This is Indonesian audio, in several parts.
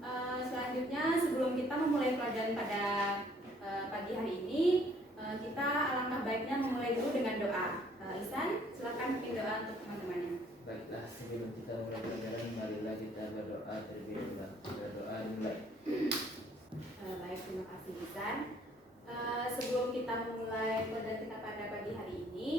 Selanjutnya sebelum kita memulai pelajaran pada pagi hari ini, kita alangkah baiknya memulai dulu dengan doa. Isan, silakan bikin doa untuk teman-temannya. Baiklah, sebelum kita mulai pelajaran, marilah kita berdoa terlebih dahulu. Berdoa mulai. Baik, terima kasih Isan. Sebelum kita memulai pelajaran kita pada pagi hari ini,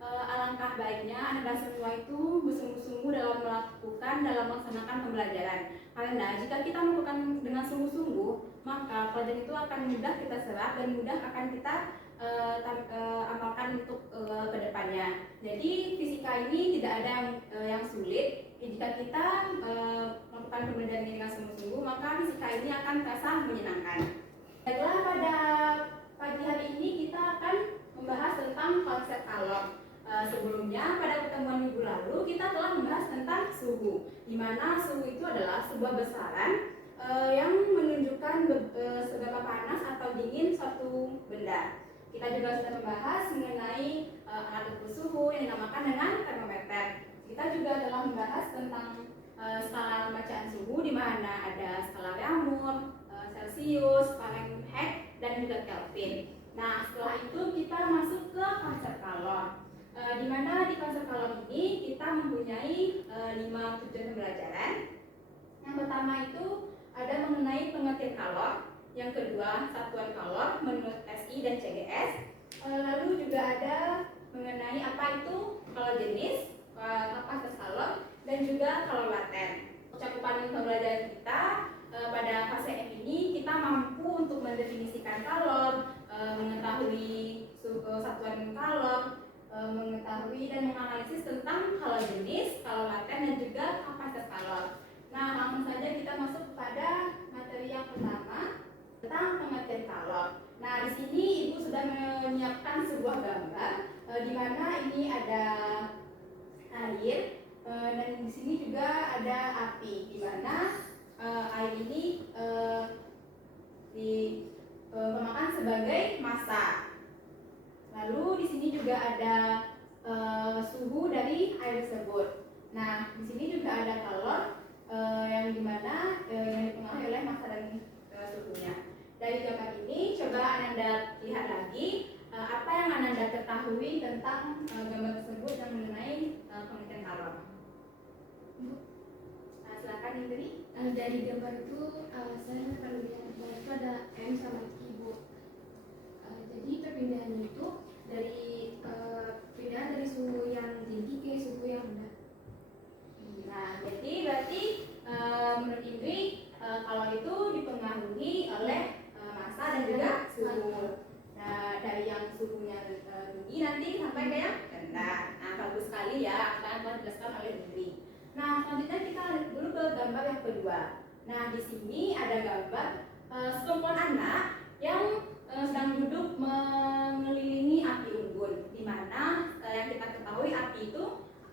alangkah baiknya Anda semua itu bersungguh-sungguh dalam melaksanakan pembelajaran. Karena jika kita melakukan dengan sungguh-sungguh, maka pelajaran itu akan mudah kita serap dan mudah akan kita amalkan untuk kedepannya. Jadi fisika ini tidak ada yang sulit. Jika kita melakukan pembelajaran ini dengan sungguh-sungguh, maka fisika ini akan terasa menyenangkan. Baiklah, pada pagi hari ini kita akan membahas tentang konsep kalor. Sebelumnya pada pertemuan minggu lalu kita telah membahas tentang suhu, di mana suhu itu adalah sebuah besaran yang menunjukkan seberapa panas atau dingin suatu benda. Kita juga sudah membahas mengenai alat ukur suhu yang dinamakan dengan termometer. Kita juga telah membahas tentang skala pembacaan suhu, di mana ada skala Raymond, Celsius, Fahrenheit, dan juga Kelvin. Nah, setelah itu kita masuk ke konsep kalor. Di mana di konsep kalor ini kita mempunyai 5 tujuan pembelajaran. Yang pertama itu ada mengenai pengertian kalor. Yang kedua, satuan kalor menurut SI dan CGS. Lalu juga ada mengenai apa itu kalor jenis, kapasitas kalor, dan juga kalor laten. Cakupan pembelajaran kita pada fase F ini kita mampu untuk mendefinisikan kalor, mengetahui satuan kalor, mengetahui dan menganalisis tentang kalor jenis, kalor laten, dan juga kapasitas kalor. Nah, langsung saja kita masuk pada materi yang pertama tentang pengertian kalor. Nah, di sini Ibu sudah menyiapkan sebuah gambar di mana ini ada air dan di sini juga ada api, di mana air ini diumpamakan sebagai massa. Lalu di sini juga ada suhu dari air tersebut. Nah, di sini juga ada kalor yang dimana yang dipengaruhi oleh massa dan suhunya. Dari gambar ini, coba Anda lihat lagi apa yang Anda ketahui tentang gambar tersebut yang mengenai pengertian kalor. Nah, silakan Indri. Dari gambar itu saya akan melihat bahwa itu ada M sama Q. Jadi perpindahannya itu dari pindahan dari suhu yang tinggi ke suhu yang rendah. Nah, jadi berarti menurut Indri kalor itu dipengaruhi oleh massa dan juga suhu. Nah, dari yang suhunya tinggi nanti sampai ke yang rendah. Nah, bagus sekali ya, akan telah dijelaskan oleh Indri. Nah, selanjutnya kita lihat dulu ke gambar yang kedua. Nah, di sini ada gambar sekumpulan anak yang sedang duduk mengelilingi api unggun, di mana yang kita ketahui api itu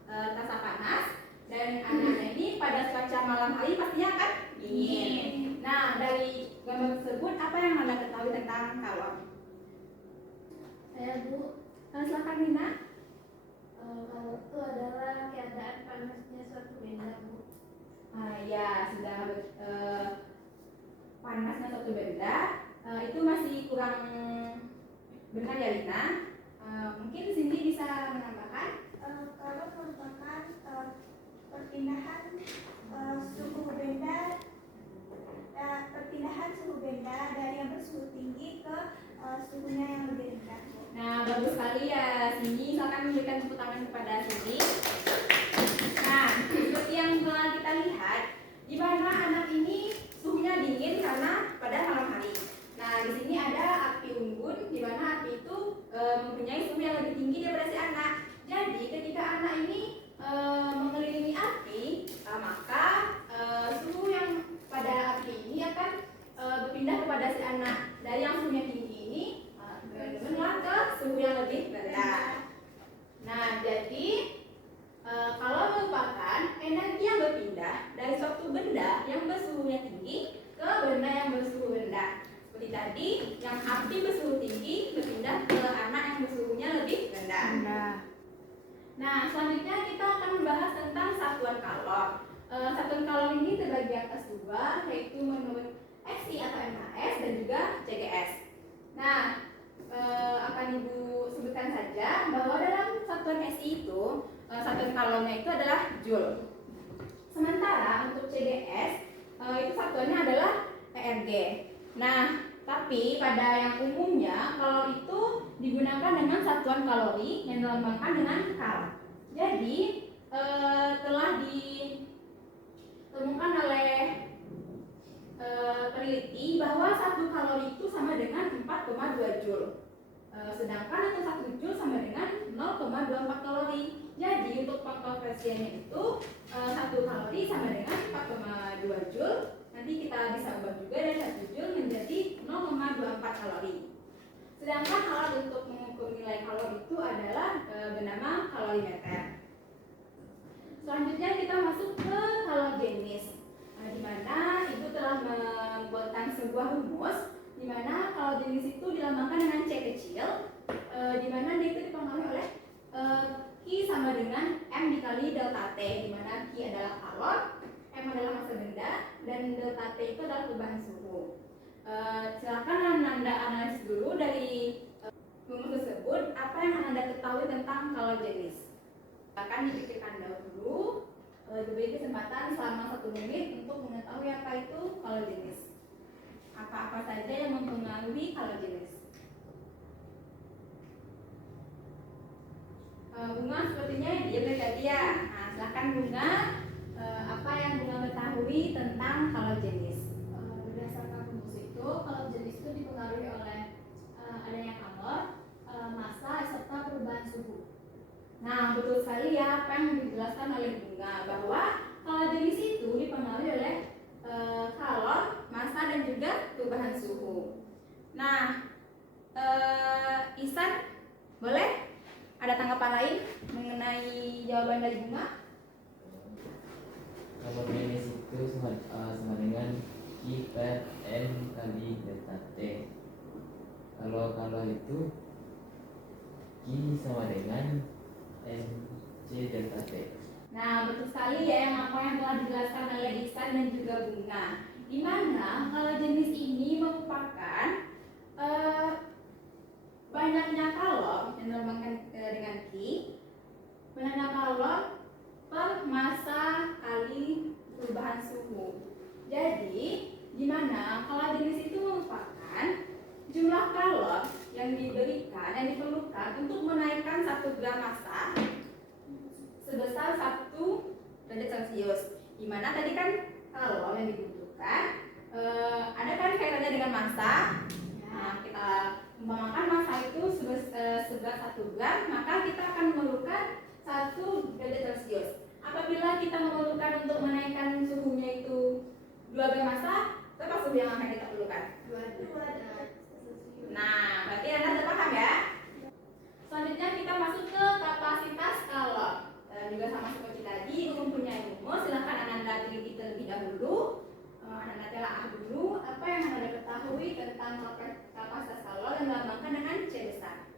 terasa panas dan anak-anak ini pada cuaca malam hari pastinya akan dingin. Nah, dari gambar tersebut apa yang Anda ketahui tentang kalor? Saya Bu, Silakan Nina. kalau itu adalah keadaan panasnya suatu benda Bu. Ya, sudah panasnya suatu benda itu masih kurang benar ya Lina. Mungkin Cindy bisa menambahkan. Kalor merupakan perpindahan suhu benda dari yang bersuhu tinggi ke suhunya yang lebih rendah. Nah, bagus sekali ya Cindy. Silakan memberikan tepuk tangan kepada Cindy. Nah, seperti yang telah kita lihat, di mana anak ini suhunya dingin karena pada malam hari. Nah, di sini ada api unggun, di mana api itu mempunyai suhu yang lebih tinggi daripada si anak. Jadi, ketika anak ini mengelilingi api, maka suhu yang pada api ini akan berpindah kepada si anak. Dari yang suhunya tinggi ini menguat ke suhu yang lebih rendah. Nah, jadi kalau merupakan energi yang berpindah dari suatu benda yang bersuhunya tinggi ke benda yang bersuhu rendah. Seperti tadi, yang api bersuhu tinggi berpindah ke anak yang bersuhunya lebih rendah. Nah, selanjutnya kita akan membahas tentang satuan kalor. Satuan kalor ini terbagi atas dua, yaitu Nah, akan Ibu sebutkan saja bahwa dalam satuan SI itu satuan kalornya itu adalah Joule. Sementara untuk CDS itu satuannya adalah ERG. Nah, tapi pada yang umumnya kalor itu digunakan dengan satuan kalori yang dilambangkan dengan kal. Jadi telah ditemukan oleh peneliti bahwa 1 kalori itu sama dengan 4,2 Joule. Sedangkan untuk 1 Joule sama dengan 0,24 kalori. Jadi untuk pengkonversiannya itu 1 kalori sama dengan 4,2 Joule. Nanti kita bisa ubah juga dari 1 Joule menjadi 0,24 kalori. Sedangkan alat untuk mengukur nilai kalori itu adalah bernama kalorimeter. Selanjutnya kita masuk ke kalorigenis, di mana Ibu telah membuatkan sebuah rumus di mana kalorigenis itu dilambangkan dengan C kecil, di mana dia itu dipengaruhi oleh Q sama dengan M dikali delta T, di mana Q adalah kalor, M adalah massa benda, dan delta T itu adalah perubahan suhu. Silakan Anda analisis dulu dari rumus tersebut apa yang Anda ketahui tentang kalorigenis. Akan dipikirkan dahulu, diberi kesempatan selama 1 menit untuk mengetahui apa itu kalorigenis. Apa-apa saja yang mempengaruhi kalorigenis. Bunga sepertinya diam dari tadi ya. Nah, silakan Bunga, apa yang Bunga ketahui tentang kalorigenis. Berdasarkan rumus itu, kalorigenis itu dipengaruhi oleh adanya kalor, massa serta perubahan suhu. Nah, betul sekali ya apa yang dijelaskan oleh Bunga, bahwa kalorigenis itu dipengaruhi oleh kalor, massa dan juga perubahan suhu. Nah, Ihsan, boleh ada tanggapan lain mengenai jawaban dari Bunga? Kalorigenis itu sama dengan Q per M kali delta T. Kalau itu Q sama dengan MC delta T. Nah, betul sekali ya apa yang telah dijelaskan oleh Ihsan dan juga Bunga. Di mana kalorigenis ini merupakan banyaknya kalor yang dilambangkan dengan Q, banyaknya kalor per massa kali perubahan suhu. Jadi, di mana kalorigenis itu merupakan jumlah kalor yang diberikan, yang diperlukan untuk menaikkan 1 gram massa sebesar 1 derajat Celcius. Di mana tadi kan kalor yang dibutuhkan ada kan kaitannya dengan massa. Nah, kita umpamakan massa itu seberat 1 gram, maka kita akan memerlukan 1 derajat Celcius. Apabila kita memerlukan untuk menaikkan suhunya itu 2 gram massa, berapa suhu yang akan kita perlukan? 2 Nah, berarti Anda sudah paham ya? Selanjutnya kita masuk ke kapasitas kalor. Juga sama seperti tadi, mempunyai rumus. Silahkan Anda teliti terlebih dahulu. Anda telah dulu apa yang Anda ketahui tentang kapasitas kalor yang dilambangkan dengan C besar.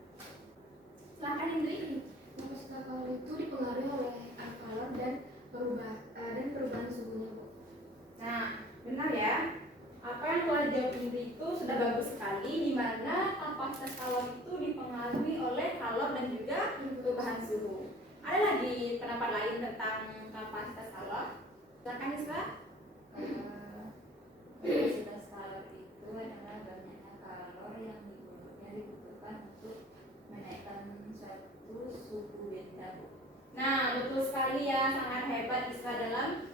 Silahkan Indri. Kapasitas kalor itu dipengaruhi oleh kalor dan perubahan suhunya, Bu. Nah, benar ya. Apa yang telah dijawab Indri itu sudah bagus sekali, di mana kapasitas kalor itu dipengaruhi oleh kalor dan juga perubahan suhu. Ada lagi pendapat lain tentang kapasitas kalor? Silakan Isra. Kapasitas kalor itu adalah banyaknya kalor yang dibutuhkan untuk menaikkan suatu suhu benda. Nah, betul sekali ya, sangat hebat Isra dalam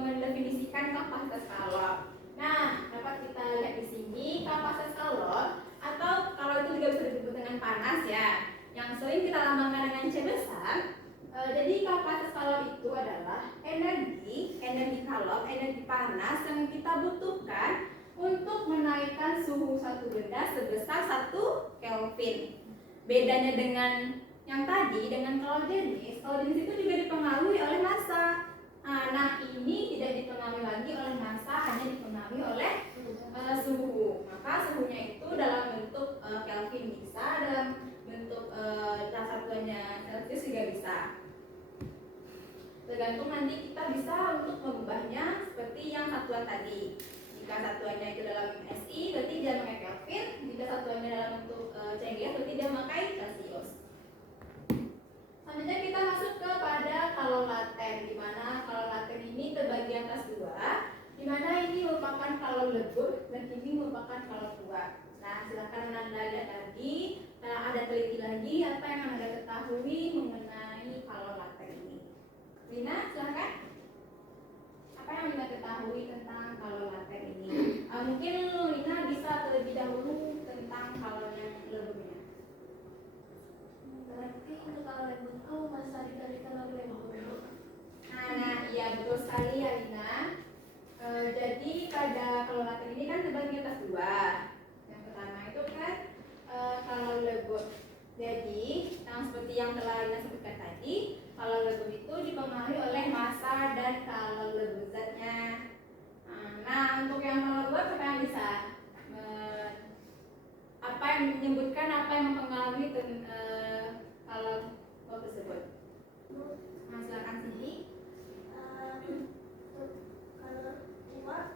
mendefinisikan kapasitas kalor. Nah, dapat kita lihat di sini kapasitas kalor, atau kalau itu juga bisa disebut dengan panas ya, yang sering kita lambangkan dengan C besar. Jadi kapasitas kalor itu adalah energi kalor, energi panas yang kita butuhkan untuk menaikkan suhu satu benda sebesar 1 Kelvin. Bedanya dengan yang tadi, dengan kalorigenis itu juga dipengaruhi oleh massa. Nah, ini tidak dipengaruhi lagi oleh massa, hanya dipengaruhi oleh suhu. Maka suhunya itu dalam bentuk Kelvin bisa, dalam bentuk satuannya Celsius juga bisa. Tergantung nanti kita bisa untuk mengubahnya seperti yang satuan tadi. Jika satuannya itu dalam SI, berarti dia memakai Kelvin. Jika satuannya dalam bentuk Celsius, berarti dia memakai Celsius. Selanjutnya kita masuk kepada kalor laten, di mana kalor laten ini terbagi atas dua, di mana ini merupakan kalor lebur dan ini merupakan kalor tua. Nah, silakan Anda lihat lagi, ada teliti lagi apa yang Anda ketahui mengenai kalor laten ini. Lina, silakan. Apa yang Lina ketahui tentang kalor laten ini? Mungkin Lina bisa terlebih dahulu tentang kalor yang leburnya. Berarti untuk kalau lebur itu masa dikalikan oleh lebur. Nah, iya betul sekali ya Lina. Jadi pada kalor laten ini kan terbagi atas dua. Yang pertama itu kan kalor lebur. Jadi yang seperti yang telah Lina sebutkan tadi, kalor lebur itu dipengaruhi oleh massa dan kalor lebur zatnya. Nah, untuk yang kalor lebur siapa yang bisa apa yang menyebutkan apa yang mempengaruhi kalor lebur tersebut? Nah, silakan Cindy. Kalau uap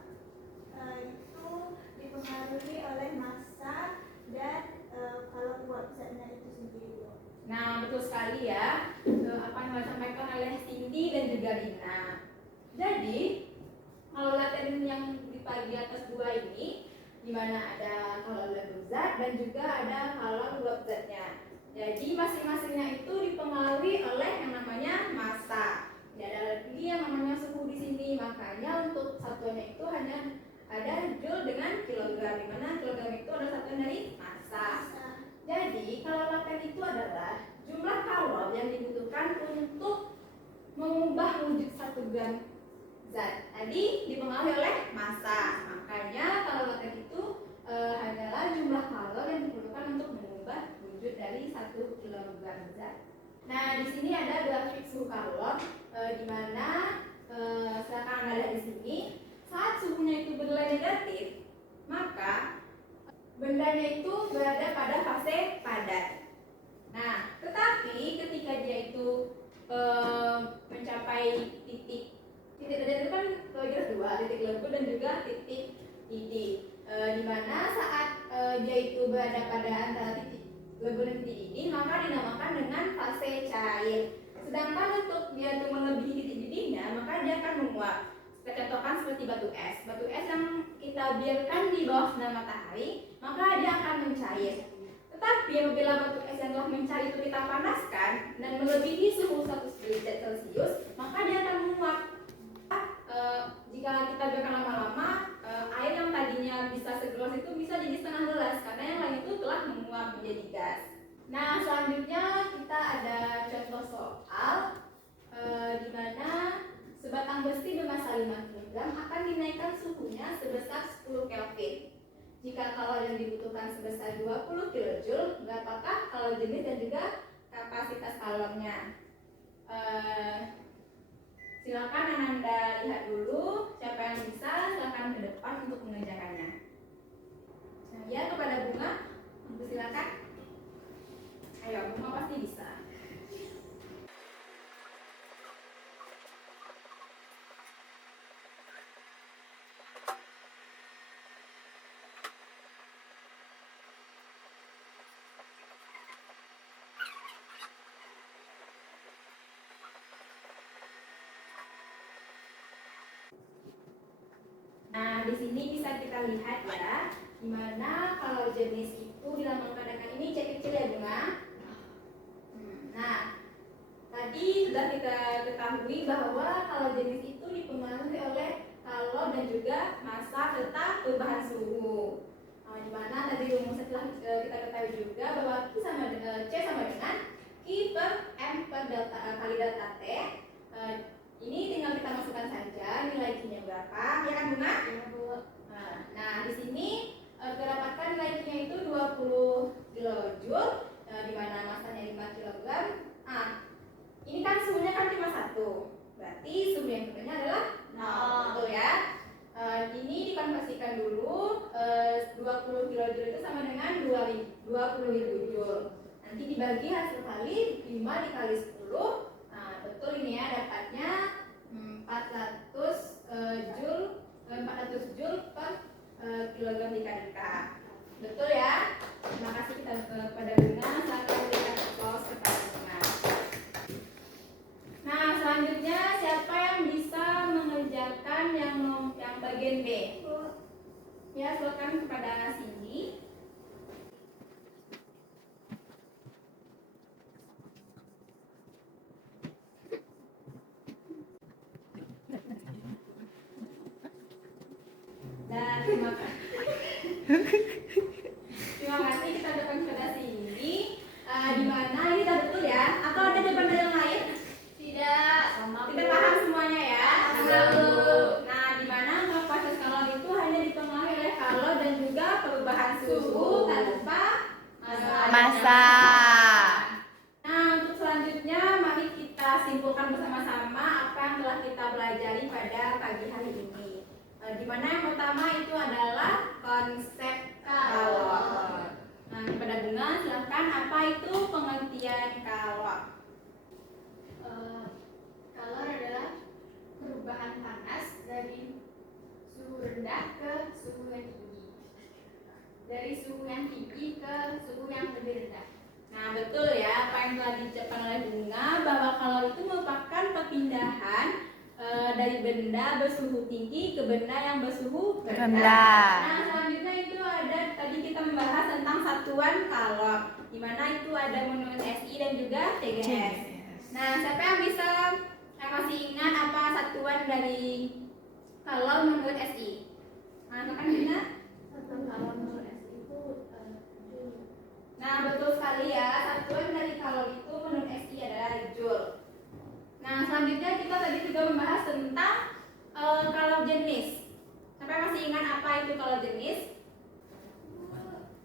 itu dipengaruhi oleh massa dan kalau uap zatnya itu sendiri. Nah, betul sekali ya apa yang disampaikan oleh Cindy dan juga Lina. Jadi, kalor laten yang dibagi atas dua ini, di mana ada kalor lebur zat dan juga ada kalor uap zatnya. Jadi, masing-masingnya itu dipengaruhi oleh yang namanya massa. Tidak ada lagi yang namanya suhu di sini. Makanya untuk satuannya itu hanya ada joule dengan kilogram, di mana kilogram itu adalah satuan dari massa. Jadi, kalor laten itu adalah jumlah kalor yang dibutuhkan untuk mengubah wujud 1 gram zat. Tadi dipengaruhi oleh massa. Makanya kalor laten itu hanyalah jumlah kalor yang diperlukan untuk mengubah wujud dari 1 kilogram zat. Nah, di sini ada grafik suhu kalor, di mana silakan Anda lihat di sini. Saat suhunya itu bernilai negatif, maka bendanya itu berada pada fase padat. Nah, tetapi ketika dia itu mencapai titik padat itu kan garis dua, titik lebur dan juga titik didih. Di mana saat dia itu berada pada antara titik lebur dan titik didih, maka dinamakan dengan fase cair. Sedangkan untuk dia itu melebihi titik didihnya, maka dia akan menguap. Kita contohkan seperti batu es. Batu es yang kita biarkan di bawah sinar matahari, maka dia akan mencair. Tetapi apabila batu es yang telah mencair itu kita panaskan dan melebihi suhu 100 derajat Celcius, maka dia akan menguap. Jika kita biarkan lama-lama, air yang tadinya bisa segelas itu bisa jadi setengah gelas karena yang lain itu telah menguap menjadi gas. Nah, selanjutnya kita ada contoh soal di mana sebatang besi bermassa 5 kg akan dinaikkan suhunya sebesar 10 Kelvin. Jika kalor yang dibutuhkan sebesar 20 kJ, berapakah kalor jenis dan juga kapasitas kalornya? Silakan Anda lihat dulu, siapa yang bisa silakan ke depan untuk mengerjakannya. Nah, ya kepada Bunga, silakan. Ayo, Bunga pasti bisa. Nah, di sini bisa kita lihat ya, dimana kalau jenis itu dilambangkan dengan ini C kecil ya Bunga. Nah, tadi sudah kita ketahui bahwa kalau jenis itu dipengaruhi oleh kalor dan juga massa serta perubahan suhu. Nah, dimana tadi rumusnya telah kita ketahui juga bahwa C sama dengan Q per M per delta kali delta T. Ini tinggal kita masukkan saja nilai Q-nya berapa, ya kan Bunga? Ya, Bu. Nah, di sini terdapatkan nilai Q-nya itu 20 kJ, di mana massanya 5 kg. Ini kan suhunya kan cuma 1, berarti suhu yang benernya adalah 0, betul ya? Ini dikonversikan dulu, 20 kJ itu sama dengan 20.000 Joule. Nanti dibagi hasil kali 5 dikali 10. Nah, betul ini ya, dapatnya 400 Joule per bagian B. Ya, silakan kepada Cindy. Dan terima kasih. Terima kasih kita datang kepada sini. Di mana ini tidak betul ya? Atau ada jawaban yang lain? Tidak. Tidak paham semuanya ya? Nah, di mana kapasitas kalor itu hanya dipengaruhi oleh kalor dan juga perubahan suhu tanpa Massa. Nah, untuk selanjutnya mari kita simpulkan bersama-sama apa yang telah kita pelajari pada pagi hari ini. Di mana yang pertama itu adalah konsep kalor. Nah, kepada Bunga silahkan, apa itu pengertian kalor? Kalor adalah perubahan panas dari suhu rendah ke suhu yang tinggi. Dari suhu yang tinggi ke suhu yang lebih rendah. Nah, betul ya apa yang telah diucapkan oleh Bunga, bahwa kalor itu merupakan perpindahan dari benda bersuhu tinggi ke benda yang bersuhu rendah. Nah, selanjutnya itu ada tadi kita membahas tentang satuan kalor, di mana itu ada menurut SI dan juga TGS. Nah, siapa yang masih ingat apa satuan dari kalor menurut SI? Nah, silakan Bunga. Satuan kalor menurut SI itu Nah, betul sekali ya, satuan dari kalor itu menurut SI adalah joule. Nah, selanjutnya kita tadi juga membahas tentang kalor jenis. Sampai masih ingat apa itu kalor jenis?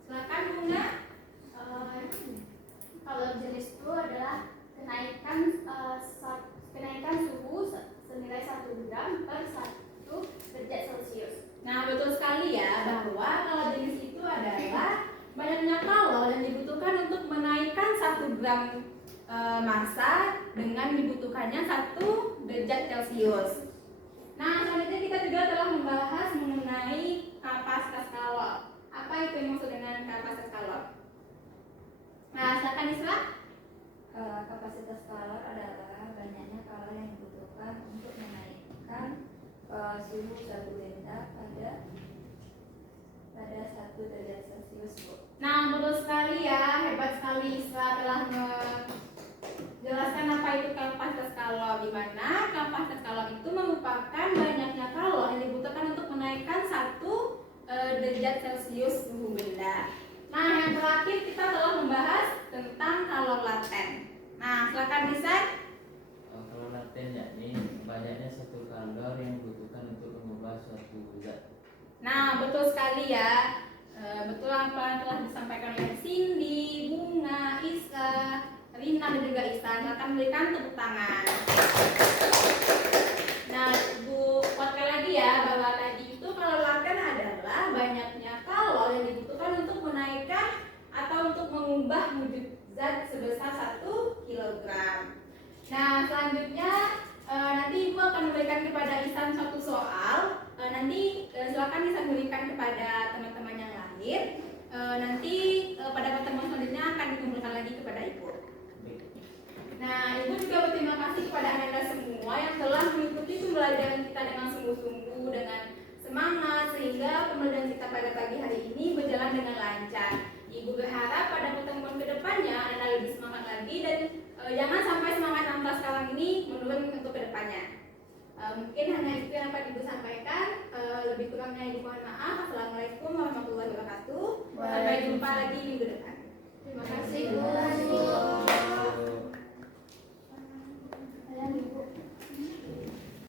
Silakan Bunga. kalor jenis itu adalah kenaikan suhu senilai 1 gram per 1 derajat Celcius. Nah, betul sekali ya bahwa kalor jenis itu adalah banyaknya kalor yang dibutuhkan untuk menaikkan 1 gram massa dengan dibutuhkannya 1 derajat Celcius. Nah, selanjutnya kita juga telah membahas mengenai kapasitas kalor. Apa itu yang maksud dengan kapasitas kalor? Nah, silakan Isra. Kapasitas kalor adalah banyaknya kalor yang dibutuhkan untuk menaikkan suhu suatu benda pada 1 derajat Celcius, Bu. Nah, betul sekali ya, hebat sekali Isra telah menjelaskan apa itu kapasitas kalor, di mana kapasitas kalor itu merupakan banyaknya kalor yang dibutuhkan untuk menaikkan 1 derajat Celcius suhu benda. Nah, yang terakhir kita telah membahas tentang kalor laten. Nah, silakan Risan. Kalau laten yakni banyaknya satu kalor yang dibutuhkan untuk mengubah suatu zat. Nah, betul sekali ya. Betul apa yang telah disampaikan oleh Cindy, Bunga, Isa, Rina dan juga Ihsan. Silakan berikan tepuk tangan. Nah, Bu kuatkan lagi ya bahwa tadi itu kalor laten adalah banyaknya kalor yang dibutuhkan untuk menaikkan atau untuk mengubah wujud zat sebesar 1 kilogram. Nah, selanjutnya nanti Ibu akan memberikan kepada Ihsan suatu soal. Nanti silakan Ihsan berikan kepada teman-teman yang lain. Nanti pada pertemuan selanjutnya akan dikumpulkan lagi kepada Ibu. Nah, Ibu juga berterima kasih kepada Anda semua yang telah mengikuti pembelajaran kita dengan sungguh-sungguh, dengan semangat, sehingga pembelajaran kita pada pagi hari ini berjalan dengan lancar. Ibu berharap pada pertemuan kedepannya Anda lebih semangat lagi dan jangan sampai semangat Anda sekarang ini menurun untuk kedepannya. Mungkin hanya itu yang dapat Ibu sampaikan. Lebih kurangnya Ibu mohon maaf. Assalamualaikum warahmatullahi wabarakatuh. Sampai jumpa lagi minggu depan. Terima kasih Bu.